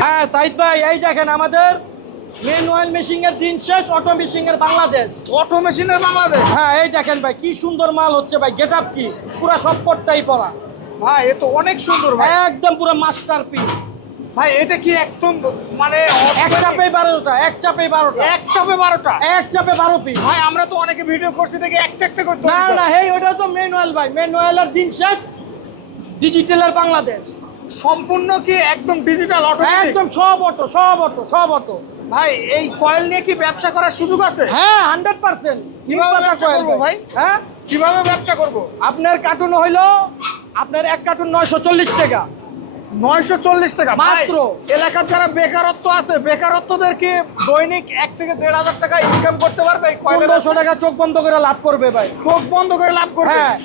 হ্যাঁ সাইদ ভাই এই দেখেন আমাদের ম্যানুয়াল মেশিং এর দিন শেষ অটো মেশিং এর বাংলাদেশ। অটো মেশিনের বাংলাদেশ? হ্যাঁ এই দেখেন ভাই কি সুন্দর মাল হচ্ছে ভাই গেট আপ কি? পুরো সব কোটটাই পরা। ভাই এ তো অনেক সুন্দর ভাই। একদম পুরো মাস্টার পিস ভাই এটা কি একদম মানে এক চাপে বারোটা এক চাপে বারোটা। এক চাপে বারোটা? এক চাপে বারো পিস ভাই আমরা তো অনেকে ভিডিও করছি দেখি একটা একটা করতে না না হেই ওটা তো ম্যানুয়াল ভাই ম্যানুয়াল এর দিন শেষ ডিজিটালের বাংলাদেশ। সম্পূর্ণ কি একদম ডিজিটাল অটো একদম সব অটো সব অটো সব অটো ভাই এই কয়েল নিয়ে কি ব্যবসা করার সুযোগ আছে? হ্যাঁ হান্ড্রেড পার্সেন্ট কীভাবে ব্যবসা করব ভাই? হ্যাঁ? কীভাবে ব্যবসা করব? আপনার কার্টুন হইল আপনার এক কার্টুন নয়শো চল্লিশ টাকা। নয়শো চল্লিশ টাকা? মাত্র। এলাকার যারা বেকারত্ব আছে বেকারত্বদেরকে দৈনিক এক থেকে দেড় হাজার টাকা ইনকাম করতে পারবে পনেরোশো টাকা চোখ বন্ধ করে লাভ করবে ভাই। চোখ বন্ধ করে লাভ করবে? হ্যাঁ।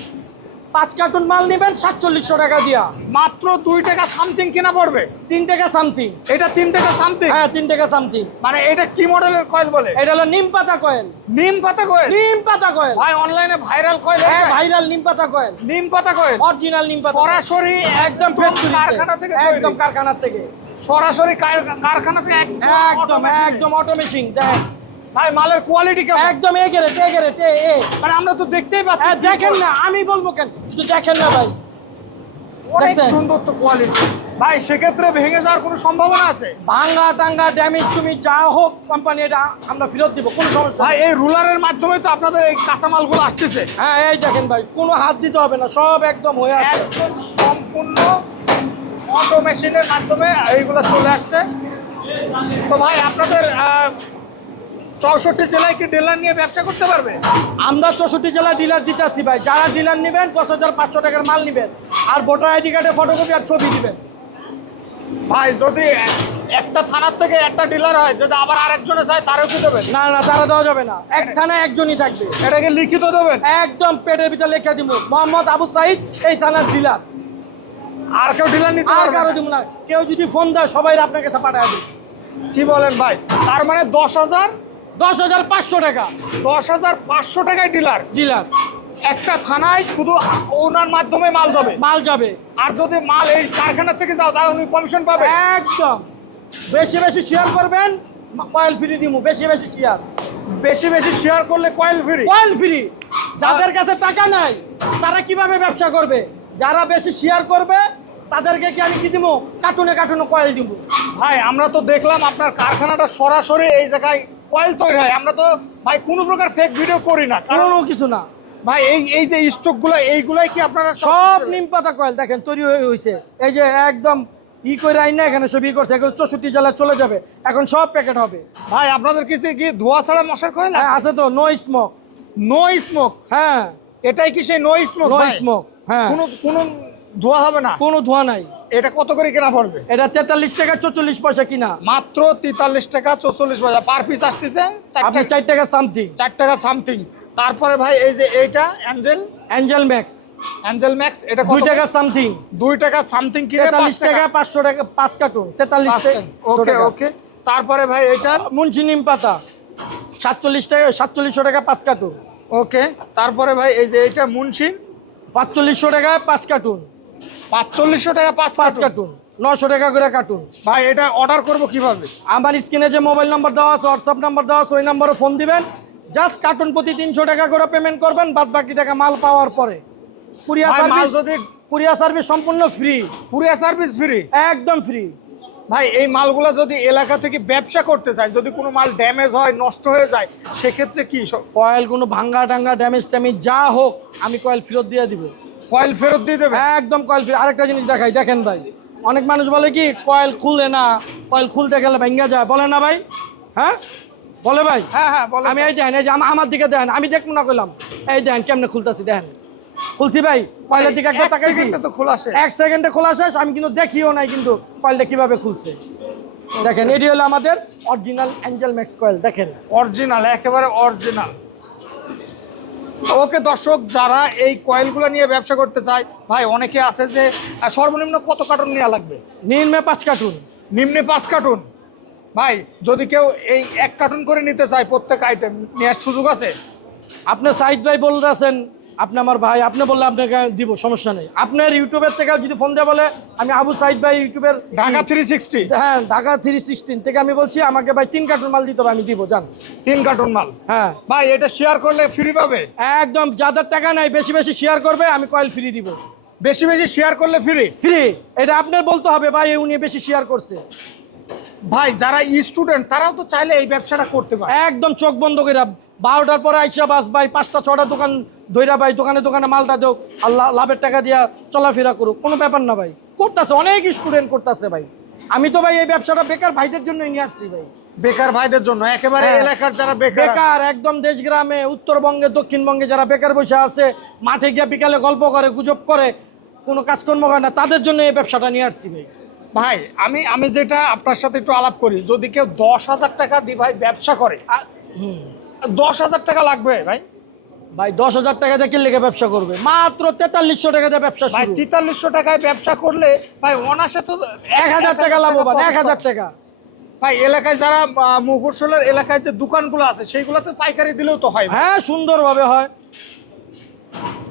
পাঁচ কার্টুন মাল নেবেন সাতচল্লিশশো টাকা দিয়া। মাত্র দুই টাকা সামথিং কিনা পড়বে? তিন টাকা সামথিং এটা তিন টাকা সামথিং হ্যাঁ তিন টাকা সামথিং মানে এটা কি মডেলের কয়েল বলে? এটা হলো নিম পাতা কয়েল নিম পাতা কয়েল নিম পাতা কয়েল ভাই অনলাইনে ভাইরাল কয়েল হ্যাঁ ভাইরাল নিম পাতা কয়েল নিম পাতা কয়েল অরিজিনাল নিম পাতা সরাসরি একদম কারখানা থেকে একদম কারখানা থেকে। সরাসরি কার- কারখানা থেকে একদম একদম অটোমেশিং দেখ। ভাই মালের কোয়ালিটি কেমন? একদম এ এ গেরেট এ এ মানে আমরা তো দেখতেই পাচ্ছি। হ্যাঁ, দেখেন না আমি বলব কেন? কিন্তু দেখেন না ভাই। অনেক সুন্দর তো কোয়ালিটি ভাই সেক্ষেত্রে ভেঙে যাওয়ার কোনো সম্ভাবনা আছে? ভাঙ্গা টাঙ্গা ড্যামেজ তুমি যা হোক কোম্পানি এটা আমরা ফেরত দিব কোনো সমস্যা ভাই এই রুলারের মাধ্যমে তো আপনাদের এই কাঁচামালগুলো আসতেছে। হ্যাঁ এই দেখেন ভাই কোনো হাত দিতে হবে না সব একদম হয়ে আসছে। একদম সম্পূর্ণ অটো মেশিনের মাধ্যমে এইগুলো চলে আসছে। তো ভাই আপনাদের চৌষট্টি জেলায় কি ডিলার নিয়ে ব্যবসা করতে পারবে? আমরা চৌষট্টি জেলায় ডিলার দিতেছি ভাই। যারা ডিলার নেবেন দশ হাজার পাঁচশো টাকার মাল নেবেন। আর ভোটার আইডি কার্ডে ফটোকপি আর ছবি দিবেন। ভাই যদি একটা থানার থেকে একটা ডিলার হয় যদি আবার আরেকজনে চায় তারও কি দেবেন? না না তারা দেওয়া যাবে না। এক থানায় একজনই থাকবে। এটাকে লিখিত দেবেন? একদম পেটের ভিতরে লিখে দিব। মোহাম্মদ আবু সাইদ এই থানার ডিলার। আর কেউ ডিলার নিতে আর কারও? দিব না। কেউ যদি ফোন দেয় সবাই আপনার কাছে পাঠায় দিবে। কি বলেন ভাই? তার মানে দশ হাজার দশ হাজার পাঁচশো টাকা। দশ হাজার পাঁচশো টাকায় ডিলার। ডিলার। একটা থানায় শুধু ওনার মাধ্যমে মাল যাবে। মাল যাবে। আর যদি মাল এই কারখানা থেকে যাও তাহলে উনি কমিশন পাবে। একদম। বেশি বেশি শেয়ার করবেন কয়েল ফ্রি দিমু বেশি বেশি শেয়ার বেশি বেশি শেয়ার করলে কয়েল ফ্রি কয়েল ফ্রি যাদের কাছে টাকা নাই তারা কীভাবে ব্যবসা করবে? যারা বেশি শেয়ার করবে তাদেরকে কি আমি কি দিব? কার্টুনে কার্টুনে কয়েল দিব। ভাই আমরা তো দেখলাম আপনার কারখানাটা সরাসরি এই জায়গায় কয়েল তৈরি হয়। আমরা তো ভাই কোনো প্রকার ফেক ভিডিও করি না। কারণ কোনো কিছু না। ভাই এই এই যে স্টকগুলো এইগুলাই কি আপনারা সব নিম পাতা কয়েল দেখেন তৈরি হয়ে হয়েছে এই যে একদম ই করে আইন না এখানে সব ই করছে এখন চৌষট্টি জেলায় চলে যাবে। এখন সব প্যাকেট হবে। ভাই আপনাদের কিছু কি ধোয়া ছাড়া মশার কয়েল হ্যাঁ আছে? তো নো স্মোক নো স্মোক হ্যাঁ। এটাই কি সেই নো স্মোক নো স্মোক হ্যাঁ। কোনো কোনো ধোয়া হবে না? কোনো ধোঁয়া নাই। এটা কত করে কেনা পড়বে? এটা তেতাল্লিশ টাকা চল্লিশ পয়সা কিনা। মাত্র তেতাল্লিশ টাকা চৌচল্লিশ পয়সা। পার পিস আসতেছে আপনি চার টাকা সামথিং চার টাকা সামথিং তারপরে ভাই এই যে এইটা angel angel max angel max এটা দুই টাকা সামথিং দুই টাকা সামথিং কিনে তেতাল্লিশ টাকা। পাঁচশো টাকা পাঁচ কার্টুন তেতাল্লিশ টাকা। ওকে ওকে। তারপরে ভাই এইটার মুন্সি নিম পাতা। সাতচল্লিশ টাকা সাতচল্লিশশো টাকা পাঁচ কার্টুন ওকে। তারপরে ভাই এই যে এইটা মুন্সি? পাঁচচল্লিশশো টাকা পাঁচ কার্টুন পাঁচচল্লিশশো টাকা পাঁচ পাঁচ কার্টুন। নশো টাকা করে কার্টুন। ভাই এটা অর্ডার করব কীভাবে? আমার স্ক্রিনে যে মোবাইল নাম্বার দেওয়া আছে হোয়াটসঅ্যাপ নাম্বার দেওয়া আছে ওই নাম্বারে ফোন দিবেন। জাস্ট কার্টুন প্রতি তিনশো টাকা করে পেমেন্ট করবেন বাদ বাকি টাকা মাল পাওয়ার পরে। কুরিয়ার সার্ভিস যদি কুরিয়ার সার্ভিস সম্পূর্ণ ফ্রি কুরিয়ার সার্ভিস ফ্রি একদম ফ্রি ভাই এই মালগুলো যদি এলাকা থেকে ব্যবসা করতে চায় যদি কোনো মাল ড্যামেজ হয় নষ্ট হয়ে যায় সেক্ষেত্রে কি কয়েল কোনো ভাঙ্গা টাঙ্গা ড্যামেজ ট্যামেজ যা হোক আমি কয়েল ফেরত দিয়ে দিব। কয়েল ফেরত দিয়ে দেবে? একদম কয়েল ফেরত। আরেকটা জিনিস দেখাই দেখেন ভাই। অনেক মানুষ বলে কি কয়েল খুলে না কয়েল খুলতে গেলে ভেঙ্গা যায়। বলে না ভাই? হ্যাঁ? বলে ভাই? হ্যাঁ হ্যাঁ বলেন আমি এই দেখেন এই যে আমা- আমার দিকে দেখেন আমি দেখব না কইলাম। এই দেখেন কেমনে খুলতেছি দেখেন। খুলছি ভাই? কয়েলের দিকে একবার এক তাকাইছি তো খোলা শেষ। এক সেকেন্ডে খোলা শেষ আমি কিন্তু দেখিও নাই কিন্তু কয়েলটা কীভাবে খুলছে। দেখেন এটি হলো আমাদের অরিজিনাল অ্যাঞ্জেল ম্যাক্স কয়েল দেখেন। অরিজিনাল একেবারে অরিজিনাল ওকে দর্শক যারা এই কয়েলগুলো নিয়ে ব্যবসা করতে চায় ভাই অনেকে আছে যে সর্বনিম্ন কত কার্টুন নেওয়া লাগবে? নিম্নে পাঁচ কার্টুন। নিম্নে পাঁচ কার্টুন? ভাই যদি কেউ এই এক কার্টুন করে নিতে চায় প্রত্যেক আইটেম নেওয়ার সুযোগ আছে? আপনার সাইদ ভাই বলতেছেন আপনি আমার ভাই আপনি বললে আপনাকে দিব সমস্যা নেই। আপনার ইউটিউবের থেকে যদি ফোন দিয়ে বলে আমি আবু সাইদ ভাই ইউটিউবের ঢাকা থ্রি সিক্সটি হ্যাঁ ঢাকা থ্রি সিক্সটিন থেকে আমি বলছি আমাকে ভাই তিন কার্টুন মাল দিতে হবে আমি দিব জান তিন কার্টুন মাল? হ্যাঁ। ভাই এটা শেয়ার করলে ফ্রি পাবে? একদম যাদের টাকা নাই বেশি বেশি শেয়ার করবে আমি কয়েল ফ্রি দিব। বেশি বেশি শেয়ার করলে ফ্রি ফ্রি এটা আপনার বলতে হবে ভাই উনি বেশি শেয়ার করছে। ভাই যারা স্টুডেন্ট তারাও তো চাইলে এই ব্যবসাটা করতে পারে। একদম চোখ বন্ধ করে বারোটার পরে আইসা বাস ভাই পাঁচটা ছটা দোকান ধৈরা ভাই দোকানে দোকানে মালটা দেও আল্লাহ লাভের টাকা দিয়া চলাফেরা করুক কোনো ব্যাপার না ভাই। করতেছে অনেক স্টুডেন্ট করতেছে ভাই। আমি তো ভাই এই ব্যবসাটা বেকার ভাইদের জন্য নিয়ে আসছি ভাই। বেকার ভাইদের জন্য একেবারে হ্যাঁ। এলাকার যারা বেকার। বেকার একদম দেশ গ্রামে উত্তরবঙ্গে দক্ষিণবঙ্গে যারা বেকার বসে আছে মাঠে গিয়ে বিকালে গল্প করে গুজব করে কোনো কাজকর্ম করে না তাদের জন্য এই ব্যবসাটা নিয়ে আসছি ভাই। ভাই আমি আমি যেটা আপনার সাথে একটু আলাপ করি যদি কেউ দশ হাজার টাকা দিয়ে ভাই ব্যবসা করে হুম। দশ হাজার টাকা লাগবে ভাই। ভাই দশ হাজার টাকা দিয়ে কিনলে ব্যবসা করবে? মাত্র তেতাল্লিশশো টাকা দিয়ে ব্যবসা ভাই তেতাল্লিশশো টাকায় ব্যবসা করলে ভাই অনাসে তো এক হাজার টাকা লাভবান এক হাজার টাকা। ভাই এলাকায় যারা আহ, মুফস্বলের এলাকায় যে দোকানগুলো আছে সেইগুলোতে পাইকারি দিলেও তো হয়। হ্যাঁ সুন্দরভাবে হয়।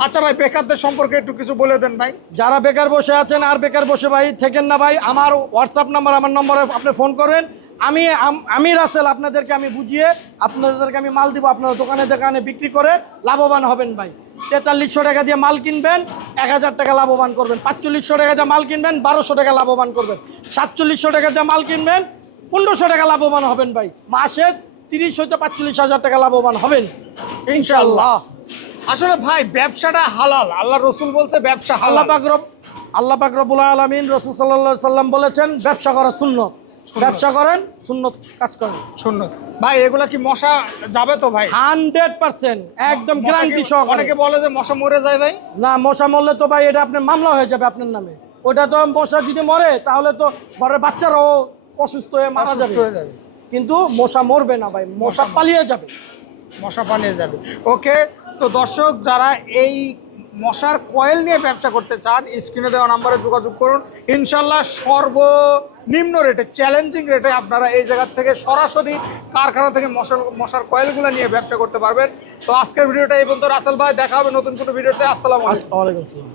আচ্ছা ভাই বেকারদের সম্পর্কে একটু কিছু বলে দেন ভাই। যারা বেকার বসে আছেন আর বেকার বসে ভাই থেকেন না ভাই। আমার হোয়াটসঅ্যাপ নাম্বার আমার নম্বরে আপনি ফোন করেন আমি আম- রাসেল আপনাদেরকে আমি বুঝিয়ে আপনাদেরকে আমি মাল দিব আপনারা দোকানে দোকানে বিক্রি করে লাভবান হবেন ভাই। তেতাল্লিশশো টাকা দিয়ে মাল কিনবেন এক হাজার টাকা লাভবান করবেন। পাঁচচল্লিশশো টাকা দিয়ে মাল কিনবেন বারোশো টাকা লাভবান করবেন। সাতচল্লিশশো টাকা দিয়ে মাল কিনবেন পনেরোশো টাকা লাভবান হবেন ভাই। মাসে তিরিশ হইতে পাঁচচল্লিশ হাজার টাকা লাভবান হবেন। ইনশাল্লাহ আসলে ভাই ব্যবসাটা হালাল। আল্লাহ রসুল বলছে ব্যবসা আল্লাহ হালাল পাকরব আল্লাহ পাকরবুল আলমিন রসুল সাল্লাহ সাল্লাম বলেছেন ব্যবসা করা সুন্নত। ব্যবসা করেন শূন্য কাজ করেন। শূন্য। ভাই এগুলা কি মশা যাবে তো ভাই? হান্ড্রেড পার্সেন্ট একদম গ্যারান্টি সহ অনেকে বলে যে মশা মরে যায় ভাই। না মশা মরলে তো ভাই এটা আপনার মামলা হয়ে যাবে আপনার নামে। ওটা তো মশা যদি মরে তাহলে তো ঘরের বাচ্চারাও অসুস্থ হয়ে মারা হয়ে যাবে। কিন্তু মশা মরবে না ভাই মশা পালিয়ে যাবে। মশা পালিয়ে যাবে। ওকে তো দর্শক যারা এই মশার কয়েল নিয়ে ব্যবসা করতে চান, স্ক্রিনে দেওয়া নাম্বারে যোগাযোগ করুন। ইনশাল্লাহ সর্বনিম্ন রেটে চ্যালেঞ্জিং রেটে আপনারা এই জায়গার থেকে সরাসরি কারখানা থেকে মশার মশার কয়েলগুলো নিয়ে ব্যবসা করতে পারবেন। তো আজকের ভিডিওটা এই পর্যন্ত, রাসেল ভাই, দেখা হবে নতুন কোনো ভিডিওতে। আসসালাম আলাইকুম।